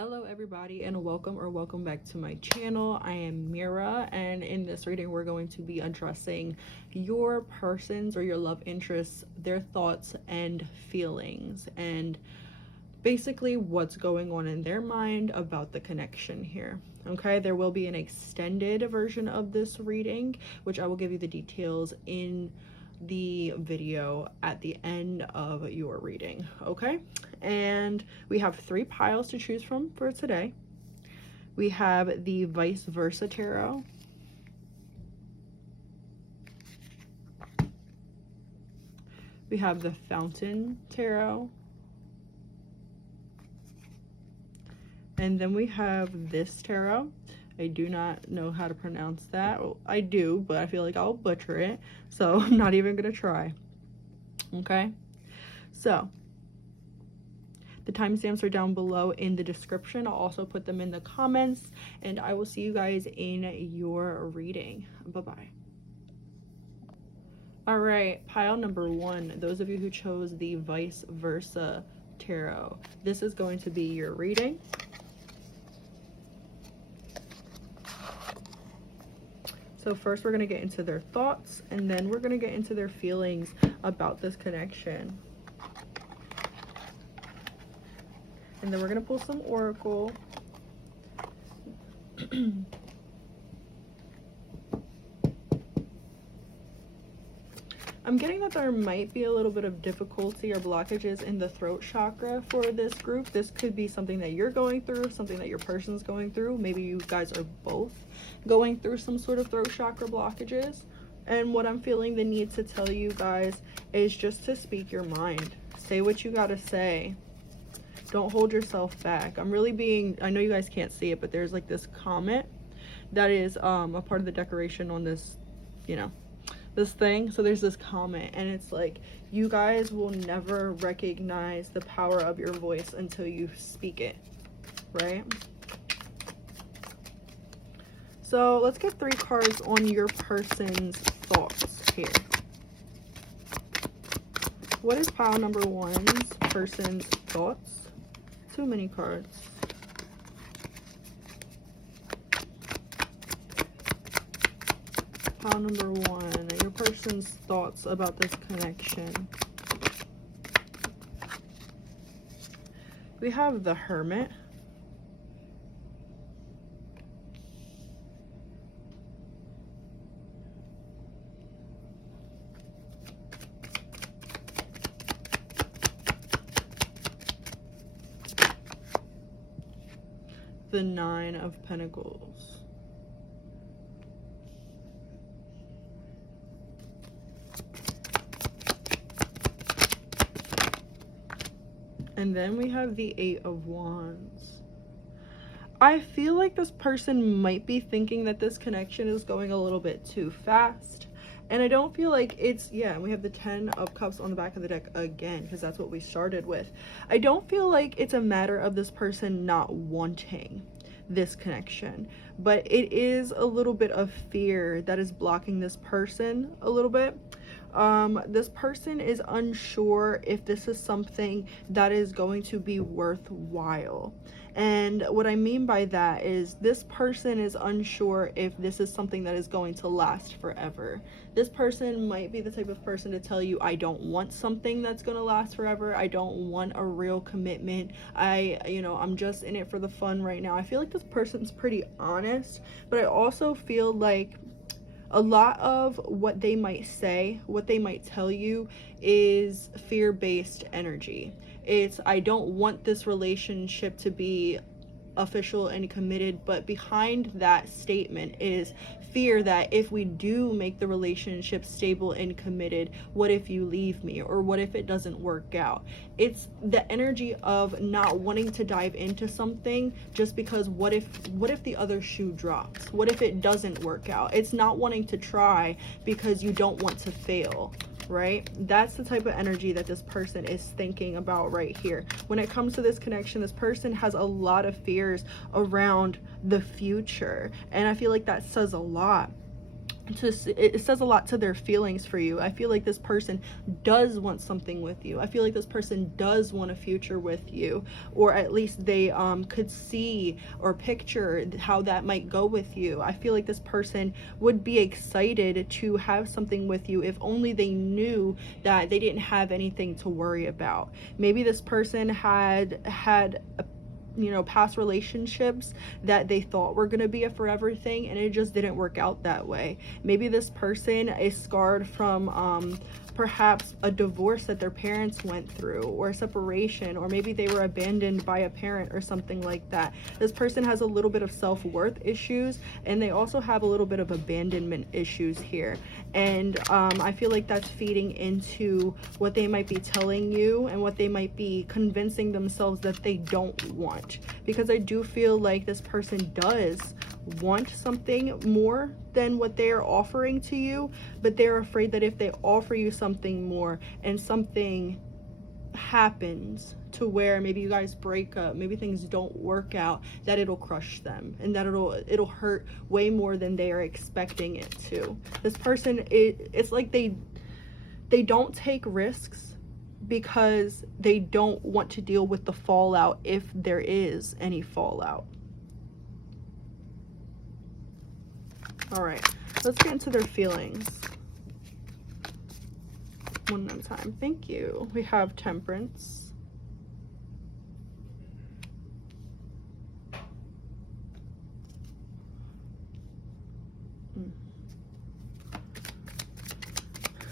Hello everybody, and welcome back to my channel. I am Mira, and in this reading we're going to be addressing your person's or your love interests, their thoughts and feelings, and basically what's going on in their mind about the connection here. Okay, there will be an extended version of this reading, which I will give you the details in the video at the end of your reading. Okay, and we have 3 piles to choose from for today. We have the Vice Versa Tarot, we have the Fountain Tarot, and then we have this tarot. I do not know how to pronounce that. Well, I do, but I feel like I'll butcher it, so I'm not even gonna try. Okay, so the timestamps are down below in the description. I'll also put them in the comments, and I will see you guys in your reading. Bye-bye. All right, pile number 1, those of you who chose the Vice Versa Tarot, this is going to be your reading. So first we're going to get into their thoughts, and then we're going to get into their feelings about this connection. And then we're going to pull some oracle. I'm getting that there might be a little bit of difficulty or blockages in the throat chakra for this group. This could be something that you're going through, something that your person's going through. Maybe you guys are both going through some sort of throat chakra blockages. And what I'm feeling the need to tell you guys is just to speak your mind. Say what you gotta say. Don't hold yourself back. I'm really being, I know you guys can't see it, but there's like this comment that is a part of the decoration on this, you know, this thing. So there's this comment, and it's like, you guys will never recognize the power of your voice until you speak it, right? So let's get 3 cards on your person's thoughts here. What is pile number 1's person's thoughts? Too many cards. Pile number 1, your person's thoughts about this connection. We have the Hermit. The 9 of Pentacles. And then we have the 8 of Wands. I feel like this person might be thinking that this connection is going a little bit too fast. And I don't feel like it's, yeah, we have the 10 of Cups on the back of the deck again, because that's what we started with. I don't feel like it's a matter of this person not wanting this connection, but it is a little bit of fear that is blocking this person a little bit. This person is unsure if this is something that is going to be worthwhile. And what I mean by that is this person is unsure if this is something that is going to last forever. This person might be the type of person to tell you, I don't want something that's going to last forever. I don't want a real commitment. I'm just in it for the fun right now. I feel like this person's pretty honest, but I also feel like a lot of what they might say, what they might tell you, is fear-based energy. It's, I don't want this relationship to be official and committed, but behind that statement is fear that if we do make the relationship stable and committed, what if you leave me, or what if it doesn't work out? It's the energy of not wanting to dive into something just because what if the other shoe drops? What if it doesn't work out? It's not wanting to try because you don't want to fail. Right? That's the type of energy that this person is thinking about right here. When it comes to this connection, this person has a lot of fears around the future, and I feel like that says a lot. it says a lot to their feelings for you. I feel like this person does want something with you. I feel like this person does want a future with you, or at least they could see or picture how that might go with you. I feel like this person would be excited to have something with you if only they knew that they didn't have anything to worry about. Maybe this person had a past relationships that they thought were going to be a forever thing, and it just didn't work out that way. Maybe this person is scarred from perhaps a divorce that their parents went through, or a separation, or maybe they were abandoned by a parent or something like that. This person has a little bit of self-worth issues, and they also have a little bit of abandonment issues here. And I feel like that's feeding into what they might be telling you and what they might be convincing themselves that they don't want. Because I do feel like this person does want something more than what they are offering to you, but they're afraid that if they offer you something more and something happens to where maybe you guys break up, maybe things don't work out, that it'll crush them, and that it'll hurt way more than they are expecting it to. This person, it's like they don't take risks because they don't want to deal with the fallout, if there is any fallout. All right, let's get into their feelings one at a time. Thank you. We have Temperance.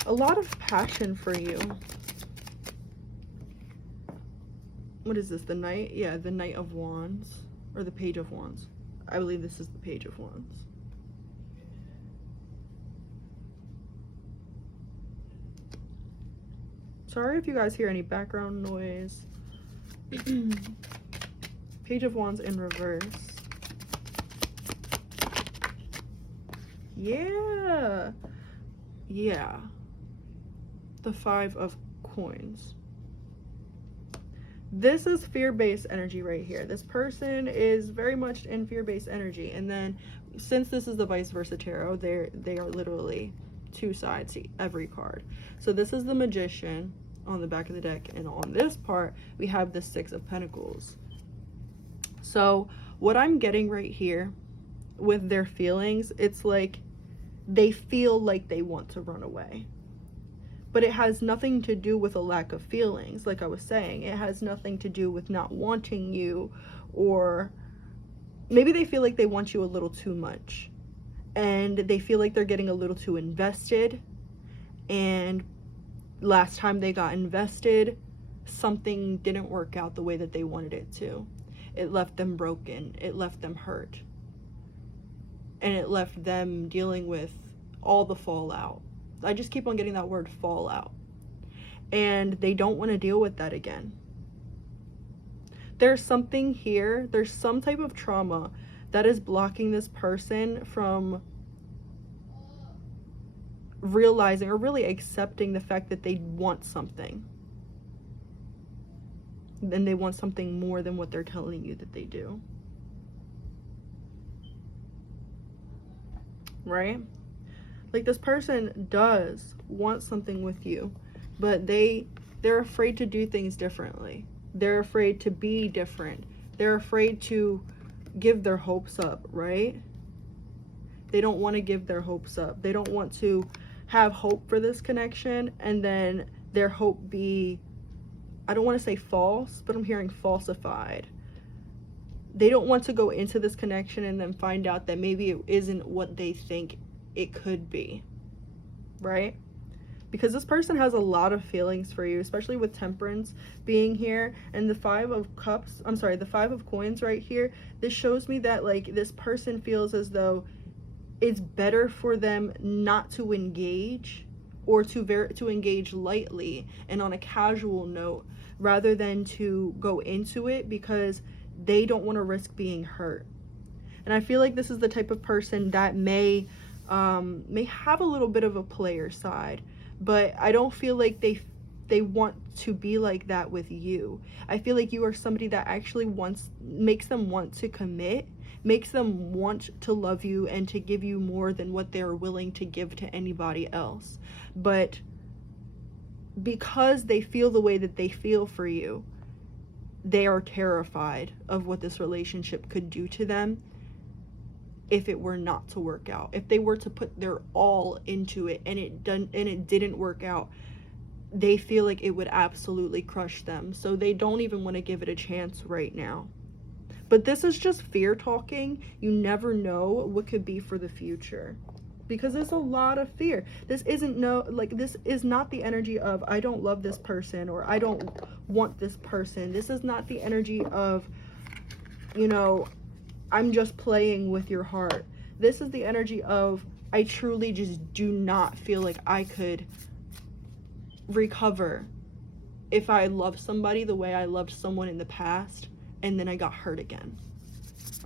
A lot of passion for you. What is this, the Knight? Yeah, the Knight of Wands, or the Page of Wands. I believe this is the Page of Wands. Sorry if you guys hear any background noise. Page of Wands in reverse. Yeah. Yeah. The Five of Coins. This is fear-based energy right here. This person is very much in fear-based energy. And then since this is the vice versa tarot, they are literally two sides to every card. So this is the Magician on the back of the deck, and on this part we have the Six of Pentacles. So what I'm getting right here with their feelings, it's like they feel like they want to run away, but it has nothing to do with a lack of feelings. Like I was saying, it has nothing to do with not wanting you, or maybe they feel like they want you a little too much, and they feel like they're getting a little too invested, and last time they got invested, something didn't work out the way that they wanted it to. It left them broken, it left them hurt, and it left them dealing with all the fallout. I just keep on getting that word, fallout, and they don't want to deal with that again. There's something here, there's some type of trauma that is blocking this person from realizing or really accepting the fact that they want something, and they want something more than what they're telling you that they do. Right? Like, this person does want something with you, but they're afraid to do things differently. They're afraid to be different. They're afraid to give their hopes up, right? They don't want to give their hopes up. They don't want to have hope for this connection and then their hope be, I don't want to say false, but I'm hearing falsified. They don't want to go into this connection and then find out that maybe it isn't what they think it could be, right? Because this person has a lot of feelings for you, especially with Temperance being here, and the Five of Cups, I'm sorry, the Five of Coins right here. This shows me that, like, this person feels as though it's better for them not to engage, or to engage lightly and on a casual note, rather than to go into it, because they don't want to risk being hurt. And I feel like this is the type of person that may have a little bit of a player side, but I don't feel like they want to be like that with you. I feel like you are somebody that actually makes them want to commit makes them want to love you and to give you more than what they're willing to give to anybody else. But because they feel the way that they feel for you, they are terrified of what this relationship could do to them if it were not to work out. If they were to put their all into it and it didn't work out, they feel like it would absolutely crush them. So they don't even want to give it a chance right now. But this is just fear talking. You never know what could be for the future, because there's a lot of fear. This is not the energy of I don't love this person or I don't want this person. This is not the energy of, I'm just playing with your heart. This is the energy of I truly just do not feel like I could recover if I love somebody the way I loved someone in the past and then I got hurt again.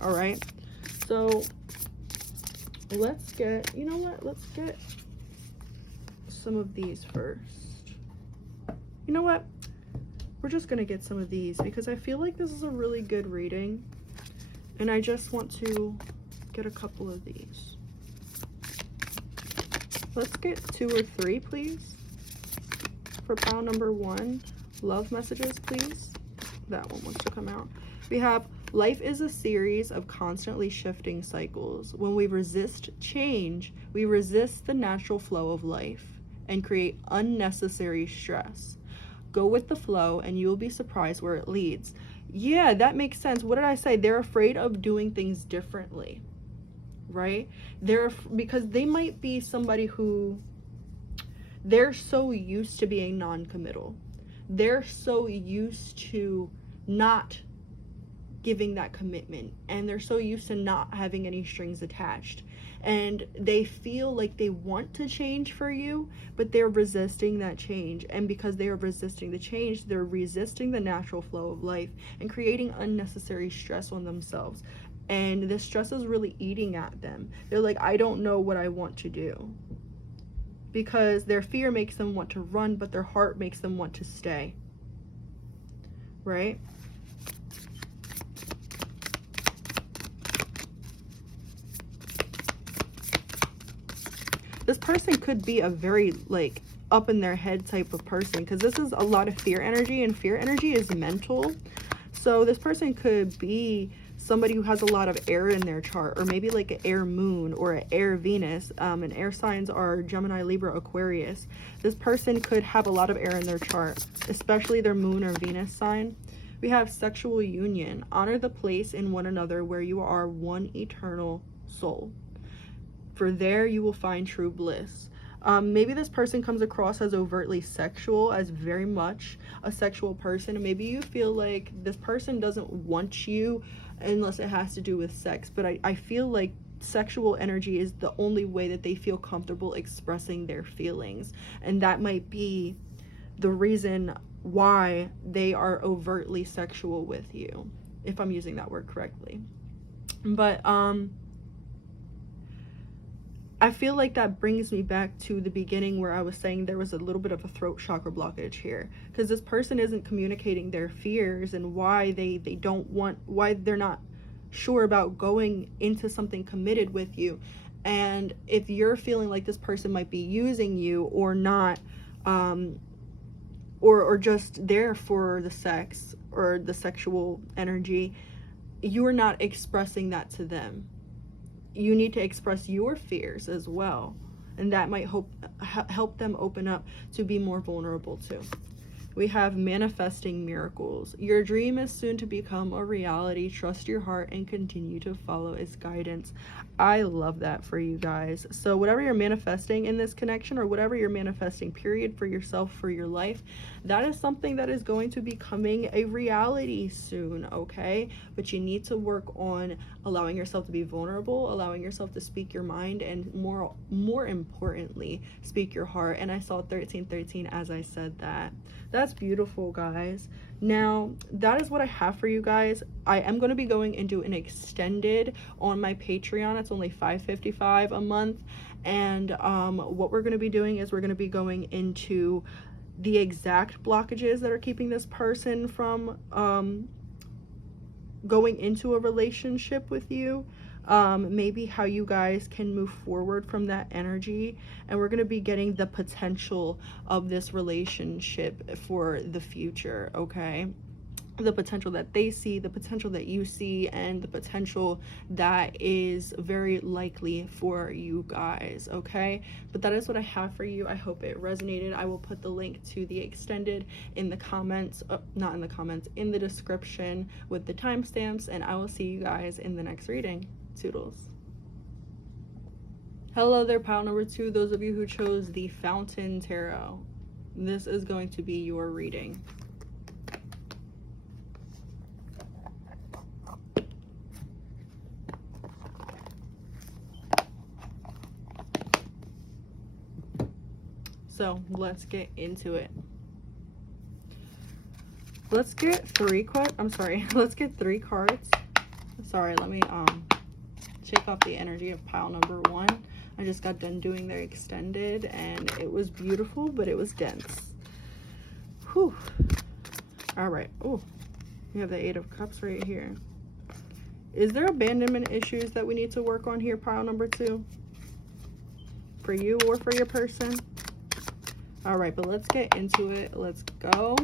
All right, so let's get some of these first. You know what, we're just gonna get some of these because I feel like this is a really good reading and I just want to get a couple of these. Let's get 2 or 3, please. For pile number 1, love messages, please. That one wants to come out. We have, life is a series of constantly shifting cycles. When we resist change, we resist the natural flow of life and create unnecessary stress. Go with the flow and you will be surprised where it leads. Yeah, that makes sense. What did I say? They're afraid of doing things differently, right? Because they might be somebody who, they're so used to being non-committal. They're so used to not giving that commitment, and they're so used to not having any strings attached, and they feel like they want to change for you, but they're resisting that change. And because they are resisting the change, they're resisting the natural flow of life and creating unnecessary stress on themselves, and this stress is really eating at them. They're like, I don't know what I want to do, because their fear makes them want to run, but their heart makes them want to stay, right? This person could be a very up in their head type of person, because this is a lot of fear energy, and fear energy is mental. So this person could be somebody who has a lot of air in their chart, or maybe like an air moon or an air Venus, and air signs are Gemini, Libra, Aquarius. This person could have a lot of air in their chart, especially their moon or Venus sign. We have sexual union. Honor the place in one another where you are one eternal soul. For there you will find true bliss. Maybe this person comes across as overtly sexual, as very much a sexual person, and maybe you feel like this person doesn't want you unless it has to do with sex. But I feel like sexual energy is the only way that they feel comfortable expressing their feelings, and that might be the reason why they are overtly sexual with you, if I'm using that word correctly. But I feel like that brings me back to the beginning where I was saying there was a little bit of a throat chakra blockage here, because this person isn't communicating their fears and why why they're not sure about going into something committed with you. And if you're feeling like this person might be using you or not, or just there for the sex or the sexual energy, you're not expressing that to them. You need to express your fears as well, and that might help them open up to be more vulnerable too. We have manifesting miracles. Your dream is soon to become a reality. Trust your heart and continue to follow its guidance. I love that for you guys. So whatever you're manifesting in this connection, or whatever you're manifesting period for yourself, for your life, that is something that is going to be coming a reality soon, okay? But you need to work on allowing yourself to be vulnerable, allowing yourself to speak your mind, and more importantly, speak your heart. And I saw 1313 as I said that. That's beautiful, guys. Now, that is what I have for you guys. I am going to be going into an extended on my Patreon. It's only $5.55 a month. And what we're going to be doing is we're going to be going into the exact blockages that are keeping this person from going into a relationship with you, maybe how you guys can move forward from that energy. And we're going to be getting the potential of this relationship for the future, okay? The potential that they see, the potential that you see, and the potential that is very likely for you guys, okay? But that is what I have for you. I hope it resonated. I will put the link to the extended in the comments, not in the comments, in the description with the timestamps, and I will see you guys in the next reading. Toodles. Hello there, pile number 2, those of you who chose the Fountain Tarot. This is going to be your reading. So let's get into it. Let's get three cards. Let's get 3 cards. Sorry, let me shake off the energy of pile number 1. I just got done doing their extended and it was beautiful, but it was dense. Whew. All right. Oh, we have the 8 of Cups right here. Is there abandonment issues that we need to work on here, pile number 2? For you or for your person? All right, but let's get into it. Let's go.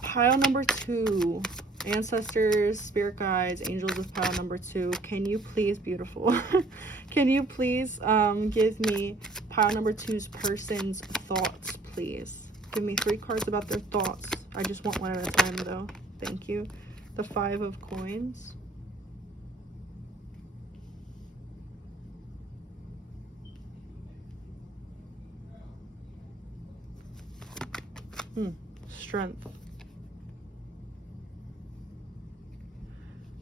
Pile number 2. Ancestors, spirit guides, angels with pile number 2. Can you please, beautiful, can you please give me pile number 2's person's thoughts, please? Give me 3 cards about their thoughts. I just want one at a time, though. Thank you. The 5 of Coins. Strength.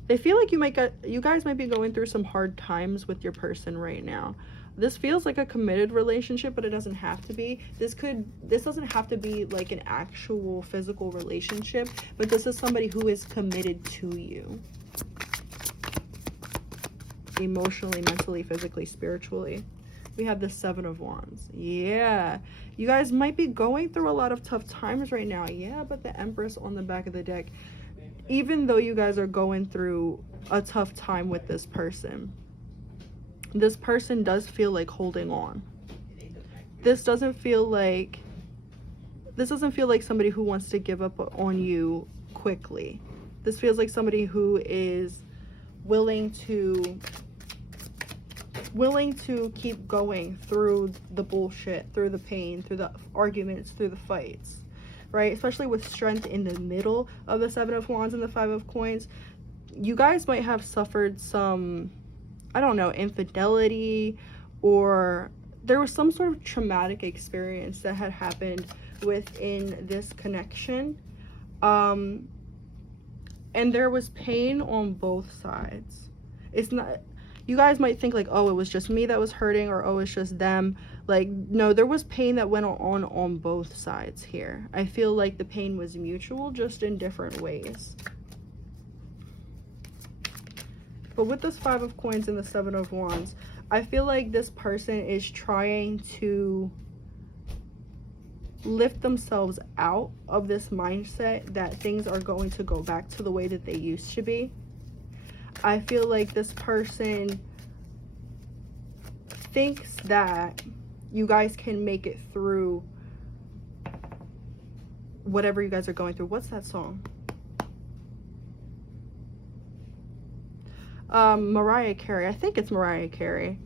They feel like you guys might be going through some hard times with your person right now. This feels like a committed relationship, but it doesn't have to be. This doesn't have to be like an actual physical relationship, but this is somebody who is committed to you. Emotionally, mentally, physically, spiritually. We have the 7 of Wands. Yeah. You guys might be going through a lot of tough times right now. Yeah, but the Empress on the back of the deck. Even though you guys are going through a tough time with this person does feel like holding on. This doesn't feel like somebody who wants to give up on you quickly. This feels like somebody who is willing to keep going through the bullshit, through the pain, through the arguments, through the fights, right? Especially with strength in the middle of the 7 of Wands and the 5 of Coins. You guys might have suffered some, I don't know, infidelity, or there was some sort of traumatic experience that had happened within this connection. And there was pain on both sides. It's not, you guys might think like, oh, it was just me that was hurting, or oh, it's just them. Like, no, there was pain that went on both sides here. I feel like the pain was mutual, just in different ways. But with this 5 of Coins and the 7 of Wands, I feel like this person is trying to lift themselves out of this mindset that things are going to go back to the way that they used to be. I feel like this person thinks that you guys can make it through whatever you guys are going through. What's that song? Mariah Carey. I think it's Mariah Carey.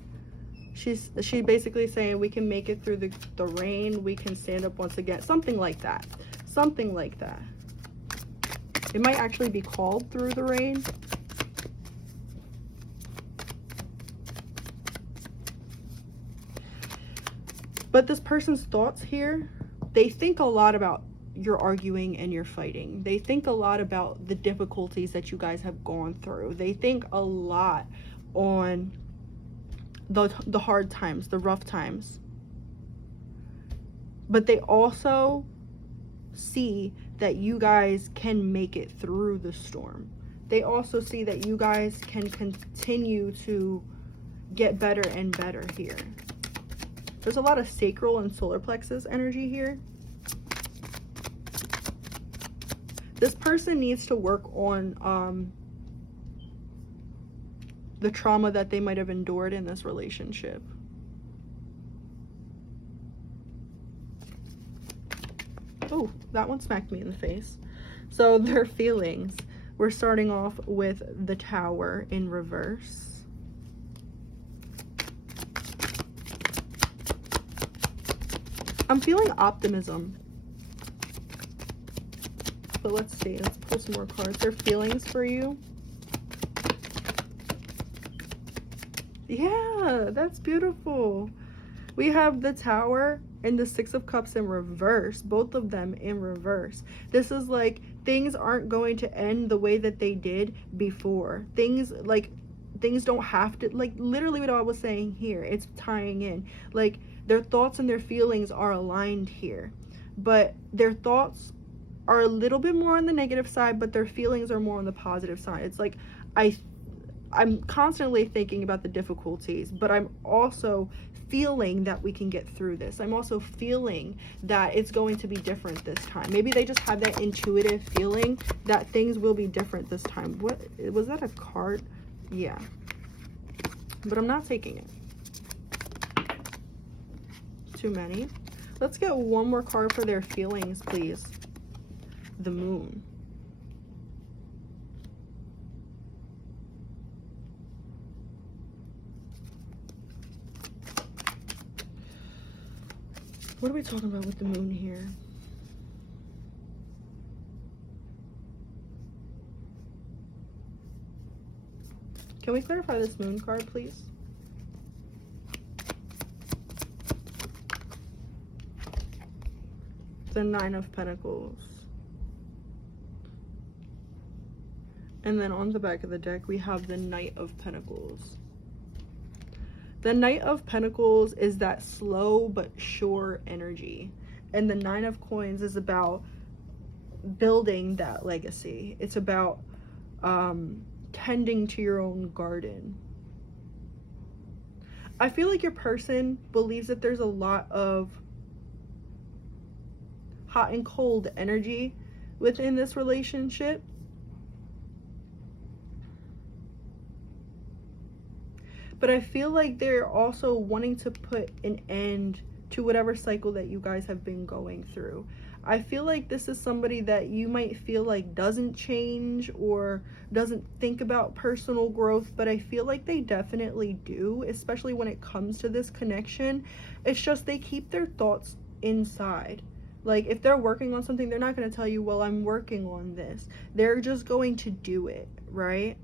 She basically saying we can make it through the rain, we can stand up once again. Something like that. Something like that. It might actually be called Through the Rain. But this person's thoughts here, they think a lot about your arguing and your fighting. They think a lot about the difficulties that you guys have gone through. They think a lot on the hard times, the rough times. But they also see that you guys can make it through the storm. They also see that you guys can continue to get better and better here. There's a lot of sacral and solar plexus energy here. This person needs to work on the trauma that they might have endured in this relationship. Oh, that one smacked me in the face. So their feelings. We're starting off with the Tower in reverse. I'm feeling optimism. But let's see. Let's pull some more cards. Their feelings for you. Yeah, that's beautiful. We have the Tower and the Six of Cups in reverse, both of them in reverse. This is like things aren't going to end the way that they did before. Things don't have to, like literally what I was saying here, it's tying in. Like their thoughts and their feelings are aligned here, but their thoughts are a little bit more on the negative side, but their feelings are more on the positive side. It's like I'm constantly thinking about the difficulties, but I'm also feeling that we can get through this. I'm also feeling that it's going to be different this time. Maybe they just have that intuitive feeling that things will be different this time. What was that, a card? Yeah, but I'm not taking it. Too many. Let's get one more card for their feelings, please. The Moon. What are we talking about with the Moon here? Can we clarify this Moon card, please? The Nine of Pentacles. And then on the back of the deck, we have the Knight of Pentacles. The Knight of Pentacles is that slow but sure energy. And the Nine of Coins is about building that legacy. It's about tending to your own garden. I feel like your person believes that there's a lot of hot and cold energy within this relationship. But I feel like they're also wanting to put an end to whatever cycle that you guys have been going through. I feel like this is somebody that you might feel like doesn't change or doesn't think about personal growth, but I feel like they definitely do, especially when it comes to this connection. It's just they keep their thoughts inside. Like if they're working on something, they're not going to tell you, well, I'm working on this. They're just going to do it, right?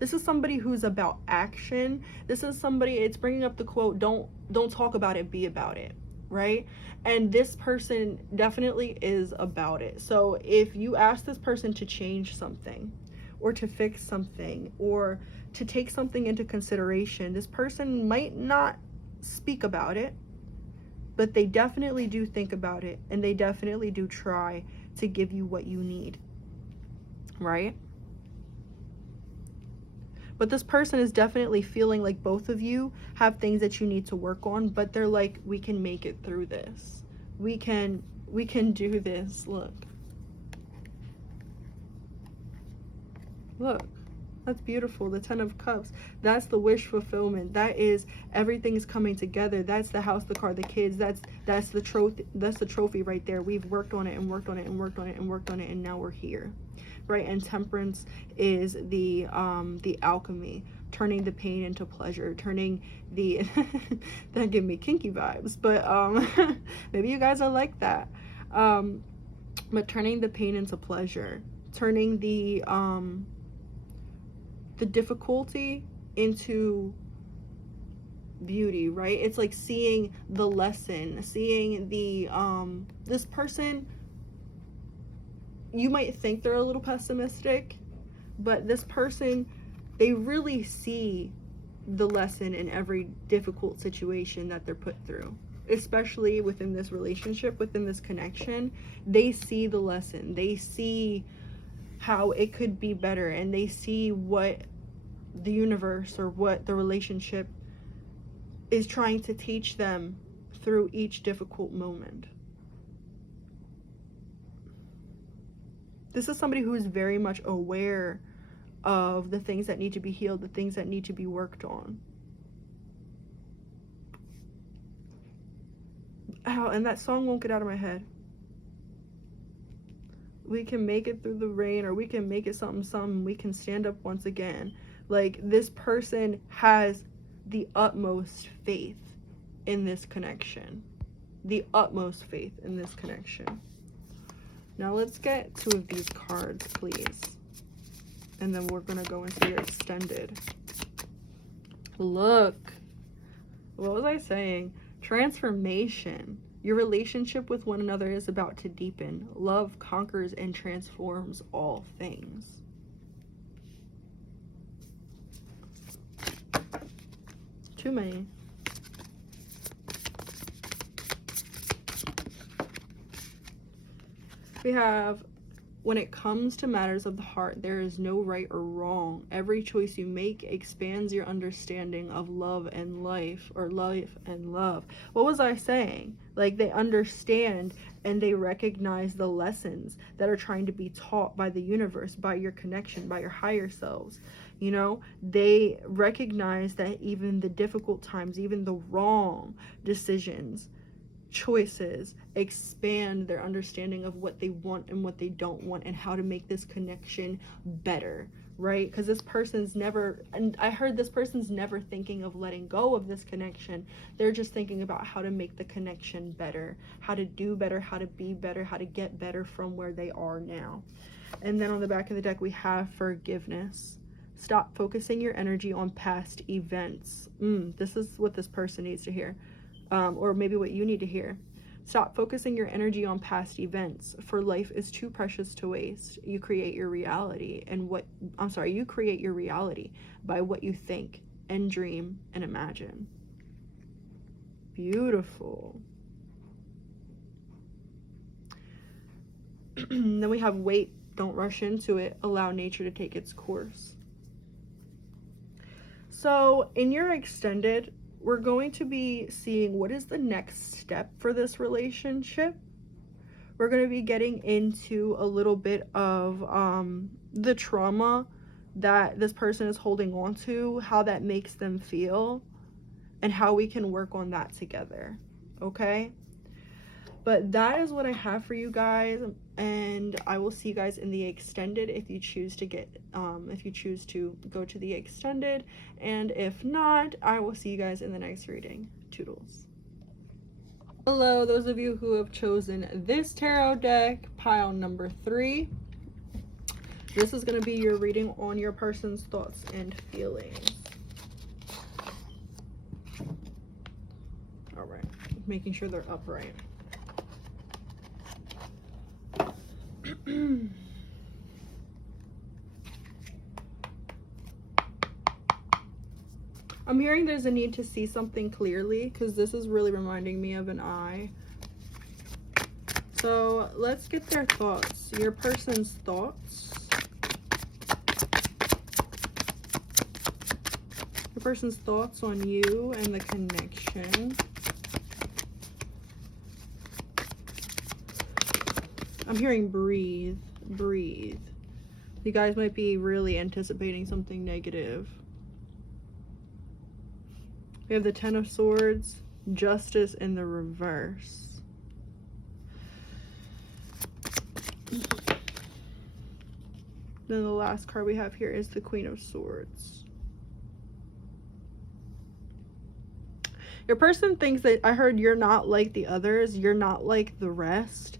This is somebody who's about action. This is somebody, it's bringing up the quote, don't talk about it, be about it, right? And this person definitely is about it. So if you ask this person to change something or to fix something or to take something into consideration, this person might not speak about it, but they definitely do think about it, and they definitely do try to give you what you need, right? But this person is definitely feeling like both of you have things that you need to work on, but they're like, we can make it through this. We can do this. Look. Look. That's beautiful. The Ten of Cups. That's the wish fulfillment. That is everything's coming together. That's the house, the car, the kids. That's the trophy. That's the trophy right there. We've worked on it and worked on it and worked on it and worked on it, and now we're here. Right? And Temperance is the alchemy, turning the pain into pleasure, turning the that give me kinky vibes, but maybe you guys are like that. But turning the pain into pleasure, turning the difficulty into beauty, right? It's like seeing the lesson, seeing the this person, you might think they're a little pessimistic, but this person, they really see the lesson in every difficult situation that they're put through, especially within this relationship, within this connection. They see the lesson, they see how it could be better, and they see what the universe or what the relationship is trying to teach them through each difficult moment. This is somebody who is very much aware of the things that need to be healed, the things that need to be worked on. Oh, and that song won't get out of my head. We can make it through the rain, or we can make it something, we can stand up once again. Like, this person has the utmost faith in this connection. The utmost faith in this connection. Now let's get 2 of these cards, please. And then we're going to go into your extended. Look. What was I saying? Transformation. Your relationship with one another is about to deepen. Love conquers and transforms all things. Too many. We have, when it comes to matters of the heart, there is no right or wrong. Every choice you make expands your understanding of love and life, or life and love. What was I saying? Like, they understand and they recognize the lessons that are trying to be taught by the universe, by your connection, by your higher selves. You know, they recognize that even the difficult times, even the wrong decisions, choices, expand their understanding of what they want and what they don't want, and how to make this connection better, right? Because this person's never, and I heard this person's never thinking of letting go of this connection. They're just thinking about how to make the connection better, how to do better, how to be better, how to get better from where they are now. And then on the back of the deck, we have forgiveness. Stop focusing your energy on past events. This is what this person needs to hear. Or maybe what you need to hear. Stop focusing your energy on past events, for life is too precious to waste. You create your reality you create your reality by what you think and dream and imagine. Beautiful. Then we have wait, don't rush into it, allow nature to take its course. So in your extended, we're going to be seeing what is the next step for this relationship. We're going to be getting into a little bit of the trauma that this person is holding on to, how that makes them feel, and how we can work on that together. Okay? But that is what I have for you guys, and I will see you guys in the extended if you choose to go to the extended, and if not, I will see you guys in the next reading. Toodles. Hello, those of you who have chosen this tarot deck, pile number 3. This is going to be your reading on your person's thoughts and feelings. All right, making sure they're upright. I'm hearing there's a need to see something clearly, because this is really reminding me of an eye. So let's get their thoughts. Your person's thoughts. Your person's thoughts on you and the connection. I'm hearing breathe, breathe. You guys might be really anticipating something negative. We have the 10 of Swords, Justice in the reverse. Then the last card we have here is the Queen of Swords. Your person thinks that, I heard, you're not like the others, you're not like the rest.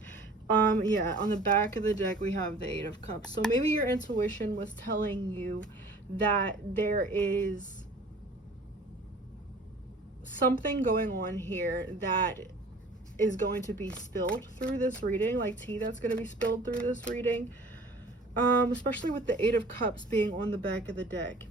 Yeah, on the back of the deck we have the 8 of Cups. So maybe your intuition was telling you that there is something going on here that is going to be spilled through this reading, like tea that's going to be spilled through this reading, especially with the 8 of Cups being on the back of the deck.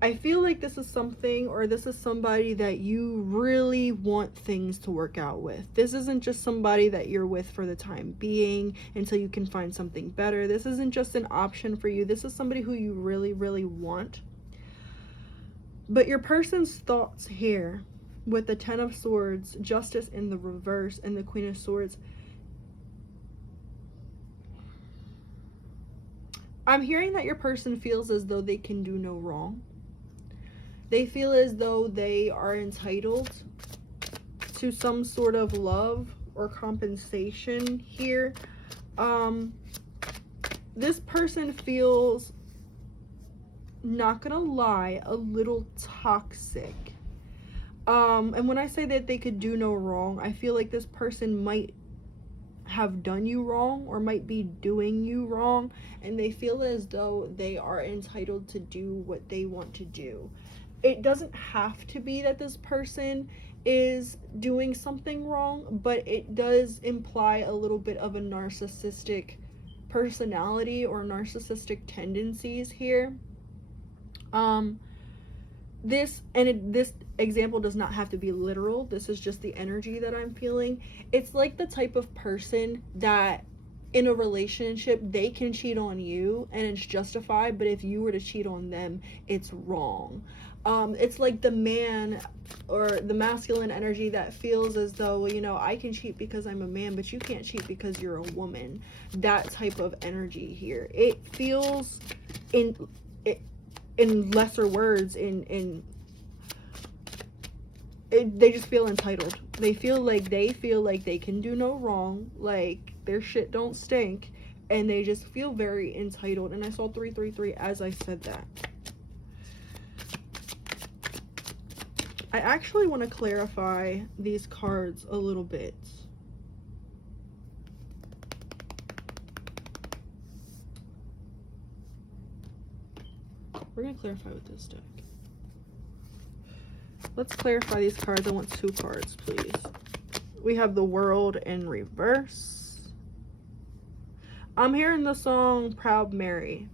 I feel like this is something, or this is somebody that you really want things to work out with. This isn't just somebody that you're with for the time being until you can find something better. This isn't just an option for you. This is somebody who you really, really want. But your person's thoughts here with the 10 of Swords, Justice in the reverse, and the Queen of Swords, I'm hearing that your person feels as though they can do no wrong. They feel as though they are entitled to some sort of love or compensation here. This person feels, not gonna lie, a little toxic. And when I say that they could do no wrong, I feel like this person might have done you wrong or might be doing you wrong, and they feel as though they are entitled to do what they want to do. It doesn't have to be that this person is doing something wrong, but it does imply a little bit of a narcissistic personality or narcissistic tendencies here. This example does not have to be literal. This is just the energy that I'm feeling. It's like the type of person that in a relationship, they can cheat on you and it's justified, but if you were to cheat on them, it's wrong. It's like the man or the masculine energy that feels as though, you know, I can cheat because I'm a man, but you can't cheat because you're a woman. That type of energy here. It feels in lesser words, they just feel entitled. They feel like they can do no wrong, like their shit don't stink, and they just feel very entitled. And I saw 333 as I said that. I actually want to clarify these cards a little bit. We're going to clarify with this deck. Let's clarify these cards. I want 2 cards, please. We have the World in reverse. I'm hearing the song Proud Mary.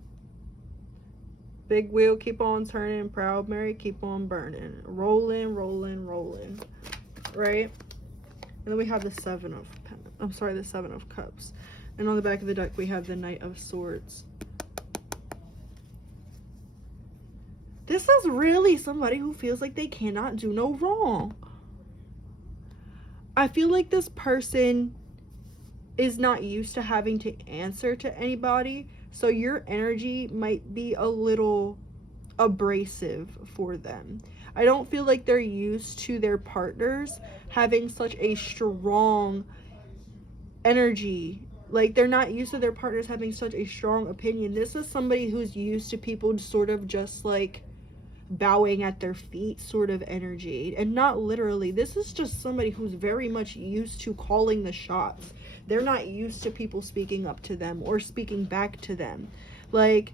Big wheel keep on turning, proud Mary keep on burning. Rolling, rolling, rolling. Right? And then we have the the 7 of Cups. And on the back of the deck we have the Knight of Swords. This is really somebody who feels like they cannot do no wrong. I feel like this person is not used to having to answer to anybody, so your energy might be a little abrasive for them. I don't feel like they're used to their partners having such a strong energy. Like, they're not used to their partners having such a strong opinion. This is somebody who's used to people sort of just like bowing at their feet sort of energy, and not literally. This is just somebody who's very much used to calling the shots. They're not used to people speaking up to them or speaking back to them. Like,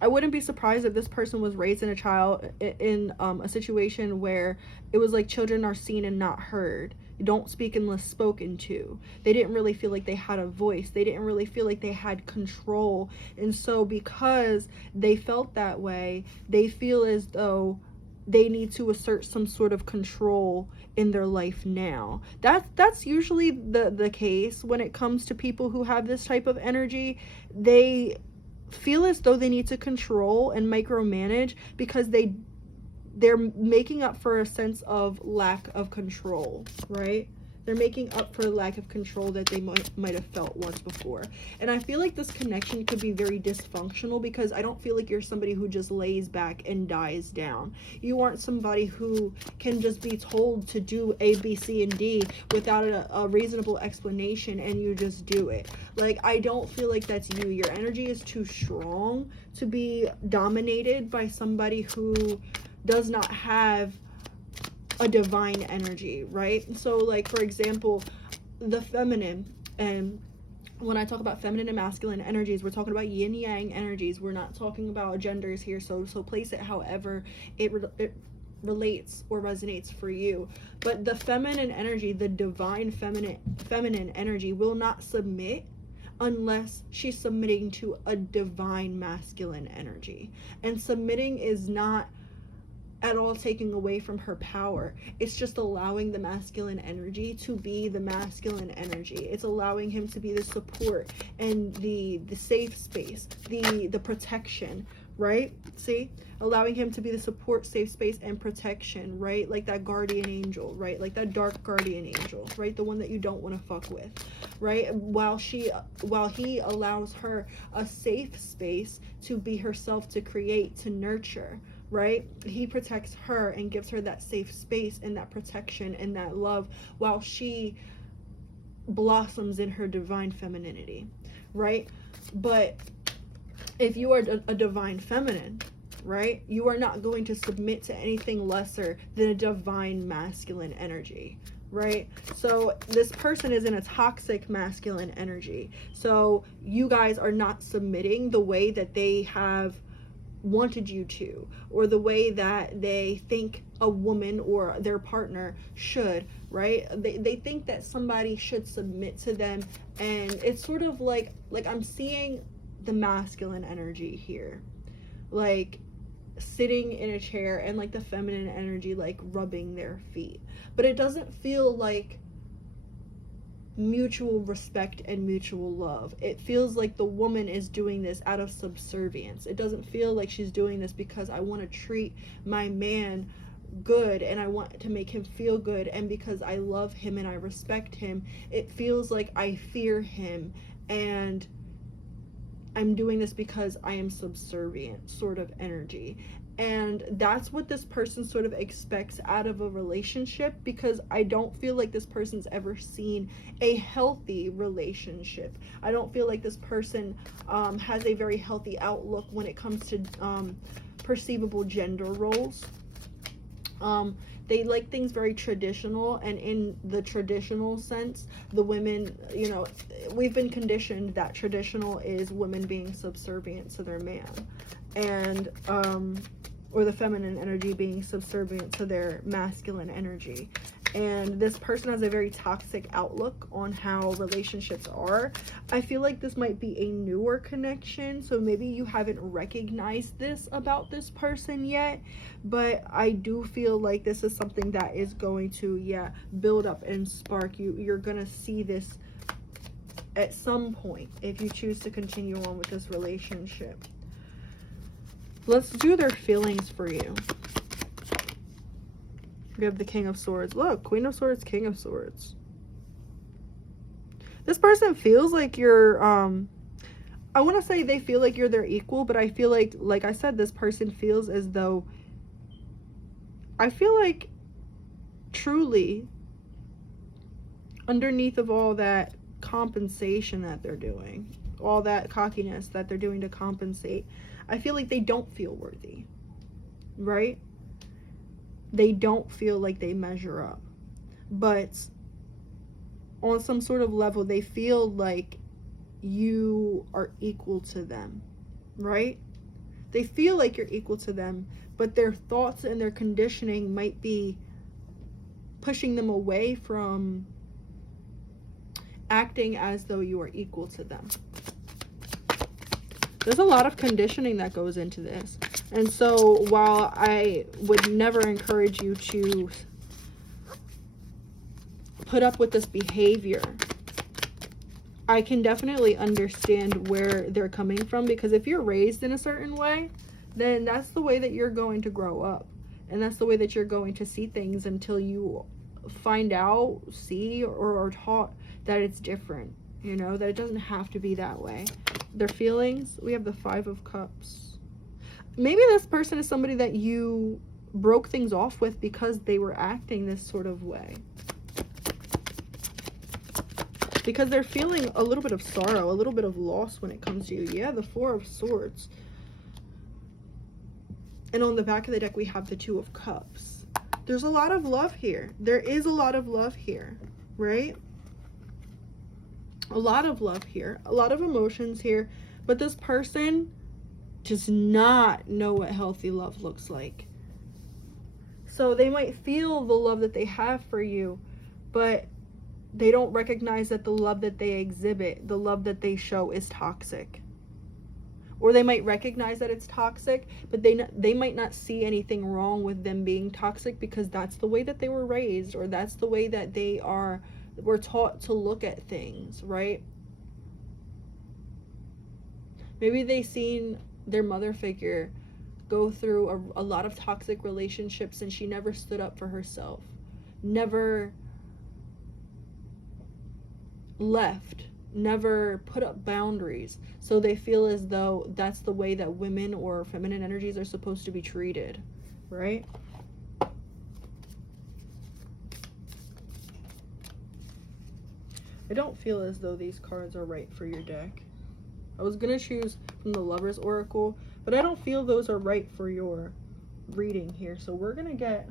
I wouldn't be surprised if this person was raised in a situation where it was like children are seen and not heard. You don't speak unless spoken to. They didn't really feel like they had a voice. They didn't really feel like they had control. And so because they felt that way, they feel as though they need to assert some sort of control in their life now. That's usually the case when it comes to people who have this type of energy. They feel as though they need to control and micromanage because they're making up for a sense of lack of control, right? They're making up for the lack of control that they might have felt once before. And I feel like this connection could be very dysfunctional because I don't feel like you're somebody who just lays back and dies down. You aren't somebody who can just be told to do A, B, C, and D without a reasonable explanation and you just do it. Like, I don't feel like that's you. Your energy is too strong to be dominated by somebody who does not have a divine energy, right? So, like, for example, the feminine, and when I talk about feminine and masculine energies, we're talking about yin yang energies. We're not talking about genders here, so place it however it relates or resonates for you. But the feminine energy, the divine feminine energy, will not submit unless she's submitting to a divine masculine energy. And submitting is not at all taking away from her power. It's just allowing the masculine energy to be the masculine energy. It's allowing him to be the support and the safe space, the protection, right? See, allowing him to be the support, safe space, and protection, right? Like that guardian angel, right? Like that dark guardian angel, right? The one that you don't want to fuck with, right? While he allows her a safe space to be herself, to create, to nurture, right? He protects her and gives her that safe space and that protection and that love while she blossoms in her divine femininity, right? But if you are a divine feminine, right, you are not going to submit to anything lesser than a divine masculine energy, right? So this person is in a toxic masculine energy. So you guys are not submitting the way that they have wanted you to, or the way that they think a woman or their partner should, right? They think that somebody should submit to them, and it's sort of like I'm seeing the masculine energy here, like sitting in a chair, and like the feminine energy like rubbing their feet, but it doesn't feel like mutual respect and mutual love. It feels like the woman is doing this out of subservience. It doesn't feel like she's doing this because I want to treat my man good and I want to make him feel good, and because I love him and I respect him. It feels like I fear him and I'm doing this because I am subservient sort of energy. And that's what this person sort of expects out of a relationship, because I don't feel like this person's ever seen a healthy relationship. I don't feel like this person has a very healthy outlook when it comes to perceivable gender roles. They like things very traditional, and in the traditional sense, the women, you know, we've been conditioned that traditional is women being subservient to their man, and or the feminine energy being subservient to their masculine energy. And this person has a very toxic outlook on how relationships are. I feel like this might be a newer connection, so maybe you haven't recognized this about this person yet, but I do feel like this is something that is going to, build up and spark. You're gonna see this at some point if you choose to continue on with this relationship. Let's do their feelings for you. We have the King of Swords. Look, Queen of Swords, King of Swords. This person feels like you're, I want to say they feel like you're their equal, but I feel like I said, this person feels as though, I feel like truly underneath of all that compensation that they're doing, all that cockiness that they're doing to compensate, I feel like they don't feel worthy, right? They don't feel like they measure up, but on some sort of level, they feel like you are equal to them, right? They feel like you're equal to them, but their thoughts and their conditioning might be pushing them away from acting as though you are equal to them. There's a lot of conditioning that goes into this. And so while I would never encourage you to put up with this behavior, I can definitely understand where they're coming from, because if you're raised in a certain way, then that's the way that you're going to grow up. And that's the way that you're going to see things until you find out, see, or are taught that it's different. You know, that it doesn't have to be that way. Their feelings, we have the Five of Cups. Maybe this person is somebody that you broke things off with because they were acting this sort of way. Because they're feeling a little bit of sorrow, a little bit of loss when it comes to you. Yeah, the Four of Swords. And on the back of the deck, we have the Two of Cups. There's a lot of love here. There is a lot of love here, right? A lot of love here. A lot of emotions here. But this person does not know what healthy love looks like. So they might feel the love that they have for you, but they don't recognize that the love that they exhibit, the love that they show, is toxic. Or they might recognize that it's toxic, but they might not see anything wrong with them being toxic, because that's the way that they were raised, or that's the way that were taught to look at things, right? Maybe they seen their mother figure go through a lot of toxic relationships, and she never stood up for herself, never left, never put up boundaries. So they feel as though that's the way that women or feminine energies are supposed to be treated, right? I don't feel as though these cards are right for your deck. I was gonna choose from the Lover's Oracle, but I don't feel those are right for your reading here. So we're gonna get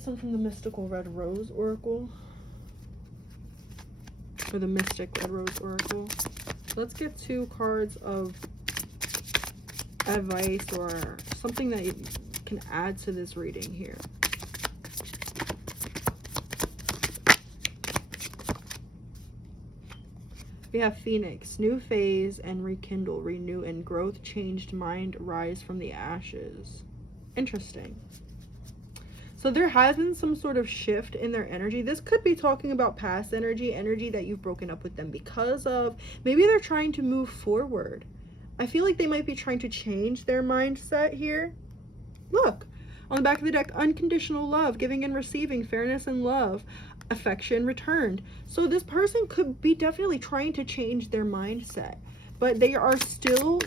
some from the Mystical Red Rose Oracle, or the Mystic Red Rose Oracle. Let's get 2 cards of advice or something that you can add to this reading here. We have Phoenix, new phase and rekindle, renew and growth, changed mind, rise from the ashes. Interesting. So there has been some sort of shift in their energy. This could be talking about past energy that you've broken up with them because of. Maybe they're trying to move forward. I feel like they might be trying to change their mindset here. Look, on the back of the deck, unconditional love, giving and receiving, fairness and love, affection returned. So this person could be definitely trying to change their mindset, but they are still,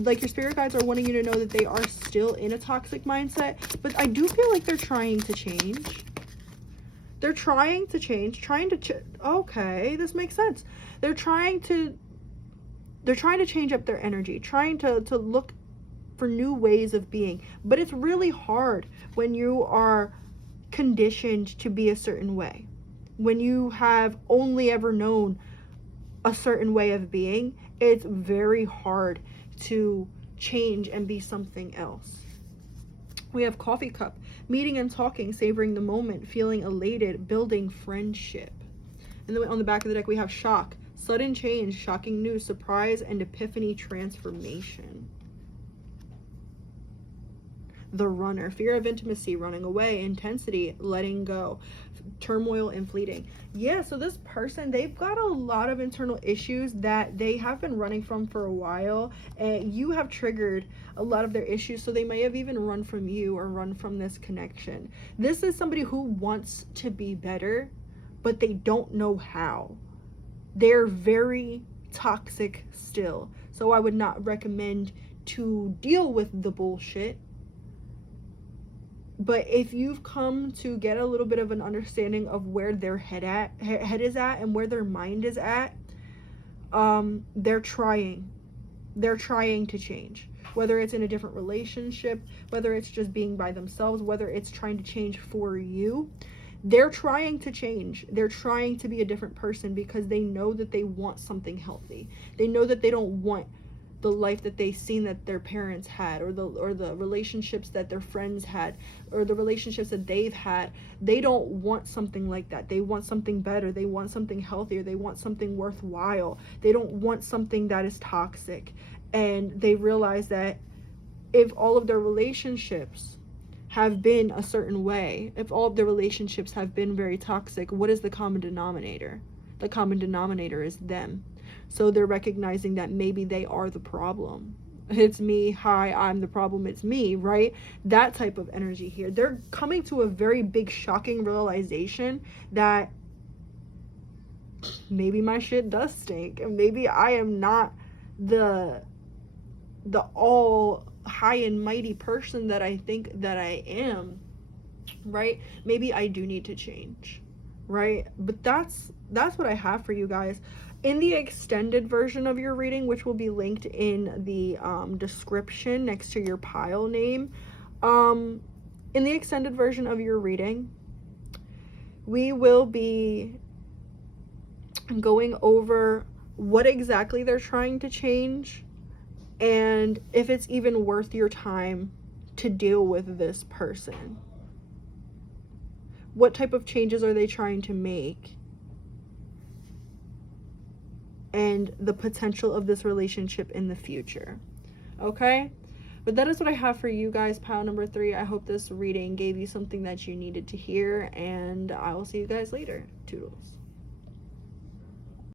like, your spirit guides are wanting you to know that they are still in a toxic mindset. But I do feel like they're trying to change. They're trying to change, okay, this makes sense. They're trying to change up their energy, trying to look for new ways of being. But it's really hard when you are conditioned to be a certain way, when you have only ever known a certain way of being. It's very hard to change and be something else. We have Coffee Cup, meeting and talking, savoring the moment, feeling elated, building friendship. And then on the back of the deck we have Shock, sudden change, shocking news, surprise and epiphany, transformation. The Runner, fear of intimacy, running away, intensity, letting go, turmoil and fleeting. Yeah, so this person, they've got a lot of internal issues that they have been running from for a while, and you have triggered a lot of their issues, so they may have even run from you or run from this connection. This is somebody who wants to be better, but they don't know how. They're very toxic still, so I would not recommend to deal with the bullshit. But if you've come to get a little bit of an understanding of where their head is at and where their mind is at, they're trying to change. Whether it's in a different relationship, whether it's just being by themselves, whether it's trying to change for you, they're trying to change. They're trying to be a different person because they know that they want something healthy. They know that they don't want the life that they've seen that their parents had, or the relationships that their friends had, or the relationships that they've had. They don't want something like that. They want something better. They want something healthier. They want something worthwhile. They don't want something that is toxic. And they realize that if all of their relationships have been a certain way, if all of their relationships have been very toxic, what is the common denominator? The common denominator is them. So they're recognizing that maybe they are the problem. It's me, hi, I'm the problem, it's me, right? That type of energy here. They're coming to a very big, shocking realization that maybe my shit does stink, and maybe I am not the all high and mighty person that I think that I am, right? Maybe I do need to change, right? But that's what I have for you guys. In the extended version of your reading, which will be linked in the description next to your pile name, in the extended version of your reading, we will be going over what exactly they're trying to change and if it's even worth your time to deal with this person. What type of changes are they trying to make? And the potential of this relationship in the future. Okay? But that is what I have for you guys, pile number 3. I hope this reading gave you something that you needed to hear, and I will see you guys later. Toodles.